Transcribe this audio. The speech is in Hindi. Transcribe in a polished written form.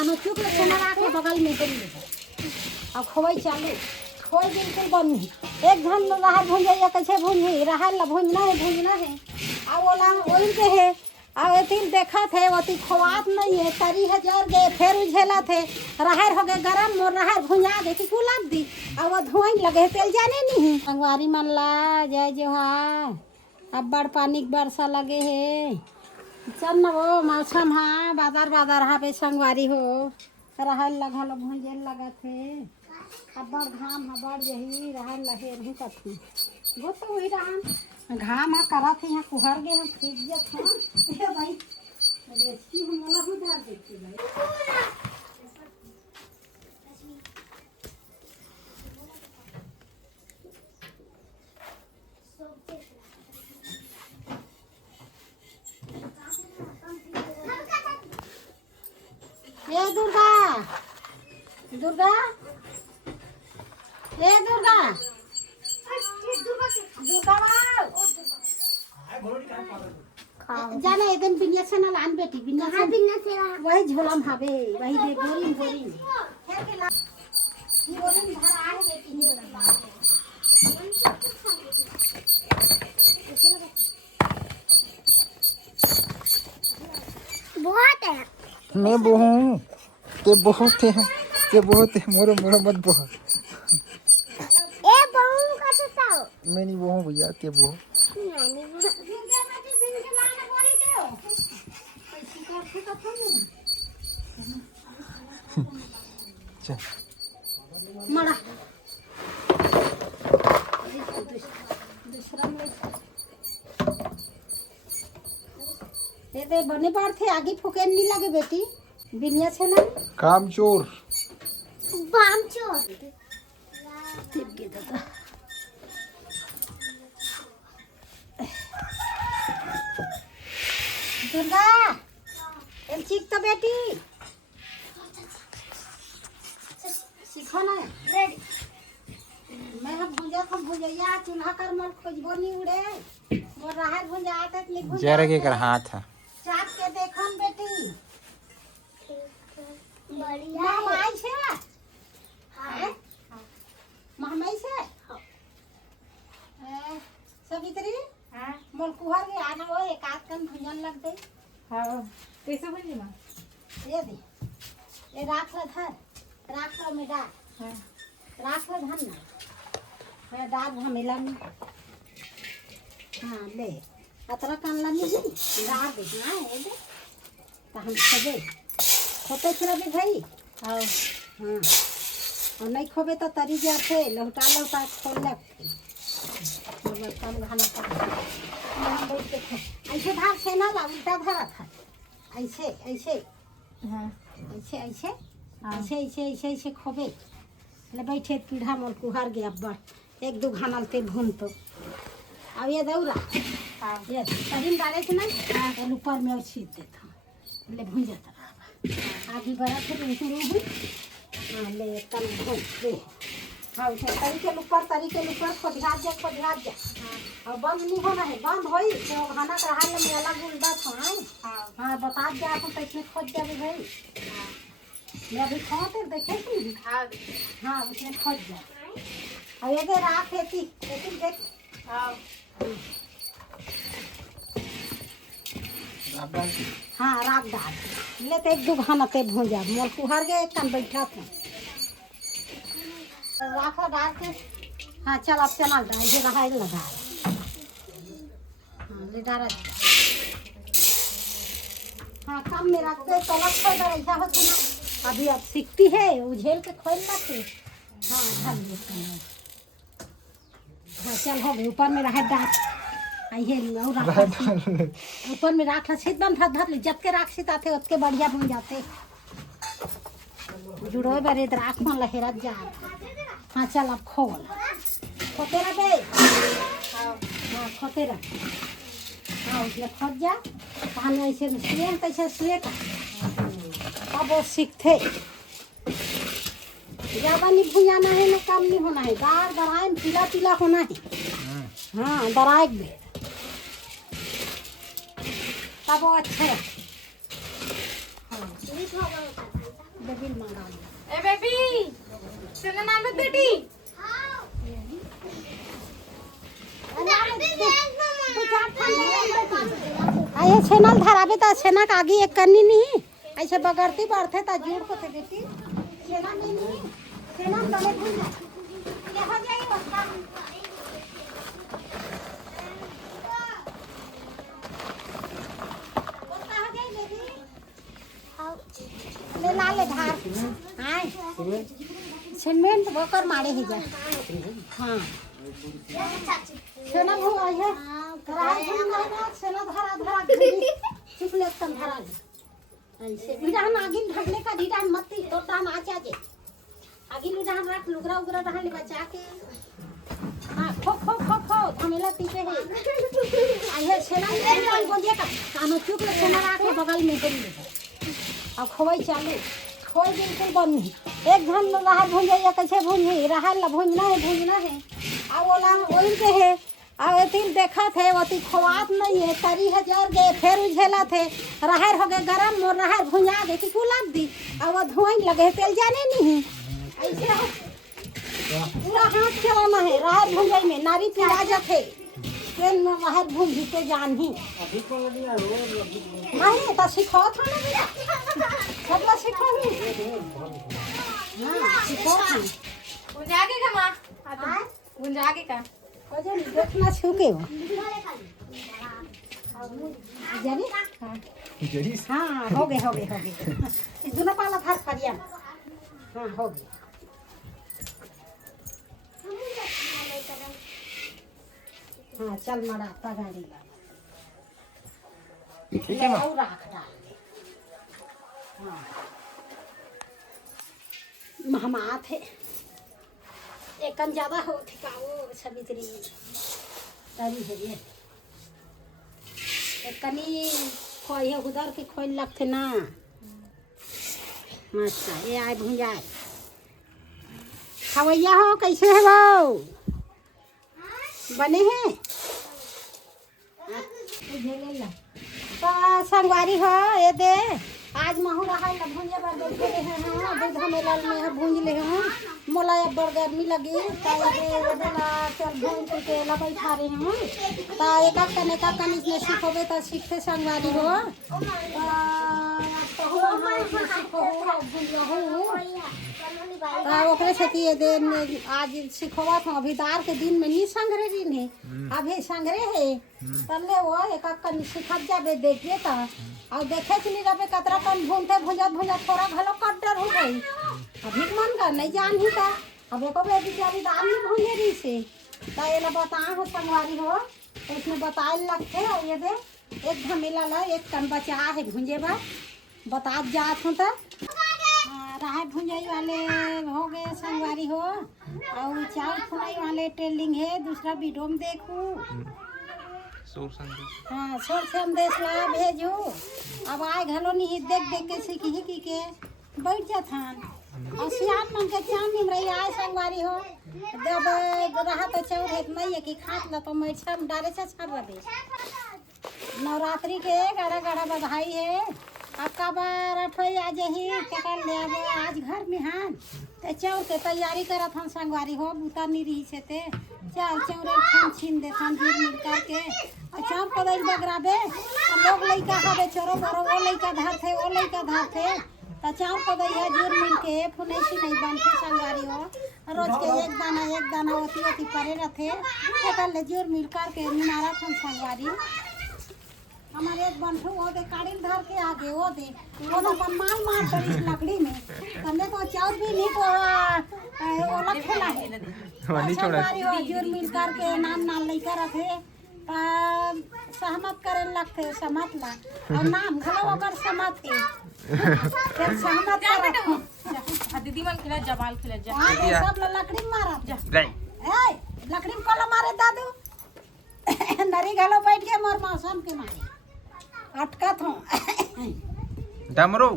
चुप सोना राखे बगल में कर अब खोई चालू खोई बिल्कुल बंद एक घन रहा भूंजाइया कैसे भूंजी रहा ला भूंजना है अब ओला ओइल के है अब एतिन देखा थे वती खोआत नहीं है तरी है जर गए फिर उझेला थे रहर हो गए गरम मोर रहर भुंजा दे कि कुलाब दी अब वो धुआं लगे तेल जाने नहीं संगवारी मन ला जय जोहार अब बड़ पानी बरसा लगे है चल न वो मौसम हाँ बादर हाँ पे संगवारी हो रहर लगा लो भुंजे लगा थे अब बड़ घाम हाँ बड़ यही रहर लगे नहीं कथी वो तो वही रहा घाम हाँ करा थे यहाँ कुहर गए हम खींच हाँ भाई रेस्क्यू हम वाला भी डाल देते भाई ए दुर्गा दुर्गा ए दुर्गा दुर्गा जाने एकदम बिन्या से ना लान बेटी बिन्या से वही झोलम हवे वही दे बोरिंग बोरिंग बोरिंग भर आ है बेटी बहुत है मैं बहु ते बहुत है मोरो मोरो मत बहु ए बहु का तो मैं नहीं बहु भैया ते बहु चल मड़ा दूसरा में ये दे बने बार थे आगे फुके नहीं लगे बेटी बिनिया से ना कामचोर बामचोर टिप गया दादा दुर्गा एक चीख तो बेटी सीखो ना रेडी मैं हम भुजैया चूल्हा कर मर खोजबो नहीं उड़े मोर राहत भुंजा आते नहीं भुंजा जरा के कर हाथ है चाप के देखो न बेटी बढ़िया महमाई छे हां महमाई से सवित्री हां मोर कुहर के आना वो एक आध कन भुंजन लग गई हां कैसे भुंजी ना ये दे ये राख लो में डाल हां राख लो धन ना मैं डाल मिलन हाँ ले अतरा कानला नहीं डाल दे हाँ ये दे तो हम खोबे खोते छला भी भाई हाँ हाँ और नहीं खोबे तो तरी जाते लौटा खोल लगते कम खाना ऐसे धार से ना ला उल्टा धरा था ऐसे हाँ ऐसे खोबे ले बैठे पीढ़ा मोल कुहार गया बड़ एक दो घानल ते भून तो अब ये दौरा ये तरीम डाले थे ना तो ऊपर में और छीट देता ले भून जाता आगे बड़ा फिर हाँ ले तन भून ले हाँ उसे तरी के ऊपर खोदिहार जा और बंद नहीं होना है बंद होई तो खाना का हाल में अलग उल्टा था हाँ बता जा अपन तो इसमें खोद जावे भाई मैं अभी खोते देखे थी हाँ उसमें खोद जा और ये दे राख खेती देख हाँ राख डाल ले तो एक दो घाना ते भूंजा मोल कुहार गए एक कन बैठा थे राख डाल के हाँ चल अब चला डाल ये रहा लगा हाँ ले डाल हाँ कम में रखते तो अलग खोल ऐसा हो सुना अभी अब सीखती है उझेल के खोल लाते हाँ ढल देते हैं हाँ चल हो गए ऊपर में रह डाल आइए ऊपर में राख सीध बन धर जब के राख सीत आते उतके बढ़िया बन जाते जुड़ो बरे राख में लहरा जा हाँ चल अब खोल खोते रह बे हाँ खोते रह हाँ उसमें खोद जा पानी ऐसे सुए तैसे सुए का अब वो सीखते ज़्यादा नहीं भुजाना है ना कम नहीं होना है दार दराए पीला पीला होना है हाँ दराए भी तब वो अच्छा है हाँ बेबी मंगा लिया। ए बेबी चलो ना लो बेटी आये छेनल धराबे त छेना के आगे एक कन्नी नहीं ऐसे बगरती बढ़ते त जोड़ को थे बेटी छेना में नहीं छेना तले भूल जा ये हो जाई उसका उसका हो जाई बेबी ले ला ले धार हां छेनमेंट बकर मारे ही जा हां छेना भू आई है कराई छेना ना छेना धरा धरा चुप ले तन धरा ऐसे बिडान आगिन ढगले का ढीडान मत्ती तोटा नाचा जे आगिन उडान राख लुगरा उगरा रहन ले बचा के हां खो खो खो खो थमेला पीछे है आई है छेना कोई बोलिए का कानो चुप ले छेना राख बगल में कर ले अब खोई चालू खोई बिल्कुल बंद नहीं एक घन रहा भून जाइए कैसे भून ही रहा ला भूनना है आ ओला ओइल के है आ तिल देखा थे वो ती खोआत नहीं है तरी है जर गए फिर उझेला थे रहर हो गए गरम मोर रहर भुंजा दे कि कुलाब दी आ वो धुआं लगे तेल जाने नहीं ऐसे हो पूरा हाथ चलाना है रहर भुंजाई में नारी पिला जाते तेल में रहर भून जीते जान ही नहीं तो सिखो था ना मेरा मतलब सिखो हां सिखो गुंजा के का मां हां गुंजा के का वजन देखना छूके हो जानी हाँ हो गए इस दोनों पाला था करिया हाँ हो गए हाँ चल मरा गाड़ी ठीक है माँ और राख डाल हाँ महमा थे एकन ज्यादा हो ठिकाओ सवित्री तरी है ये एकनी खोई है उधर के खोई लगते ना अच्छा ये आए भुंजाए खवैया हो कैसे है वो बने हैं तो संगवारी हो ये दे आज महू रहा है भुंजे बार बैठे रहे हैं दूध हमें लाल में भूंज ले हैं मोला अब बड़ गर्मी लगी चल भूंज के ला बैठा रहे हैं तो एक कन इसमें सीखोगे तो सीखते संगवारी हो ओकरे से ये दे आज सिखवा था अभी दार के दिन में नहीं संगरे दिन है अभी संगरे है तल्ले वो एक कन सिखत जाबे देखिए तो और देखे नहीं रहे कतरा कन भूनते भुंजा थोड़ा घलो कट्टर हो गई अभी मन का नहीं जान ही था अब एको बेचारी दाल नहीं भूंजे रही से तो ये ला बता हो संगवारी हो तो उसमें बताए लगते और ये दे एक धमेला ला एक कन बचा है भुंजे बा बता जात हूँ तो राह भुंजाई वाले हो गए संगवारी हो और चावल फुलाई वाले टेलिंग है दूसरा वीडियो में देखूँ हाँ छोट संदेश ला भेजू अब आए घलो नहीं देख के सीखी के बैठ जाथान और सियान मन के चांद निमरई आए संगवारी हो जब रहा तो चौर है नहीं है कि खात ला तो मैठा में डाले छर रबे नवरात्रि के गाड़ा बधाई है आपका बार अठोई आज ही कल ले अब आज घर में हान ते चौर के तैयारी करत हम संगवारी हो बूता नहीं रही से ते चल चौरे खान छीन दे खान दूर मिल करके चौर पदल बगराबे लोग लइका हवे चोरो बरो वो लइका धरथे वो लइका धरथे त चौर पदल है दूर मिल के फुनेसी नहीं बनते संगवारी हो रोज के एक दाना ओती परे रहते कल ले जोर मिल करके निनारा हम संगवारी हमारे एक बंठू वो दे काड़िल धर के आगे वो दे वो ना माल मार पड़ी इस लकड़ी में तने को चाउर भी नहीं तो वो लग खेला है नहीं छोड़ा जोर मिल करके नाम लेकर रखे सहमत करे लगते सहमत ला और नाम घलो अगर सहमत के फिर सहमत कर दीदी मन खेला जमाल खेला जा सब लकड़ी मारा जा ए लकड़ी में कला मारे दादू नरी घलो बैठ के मोर मौसम के मारे अटका था डमरू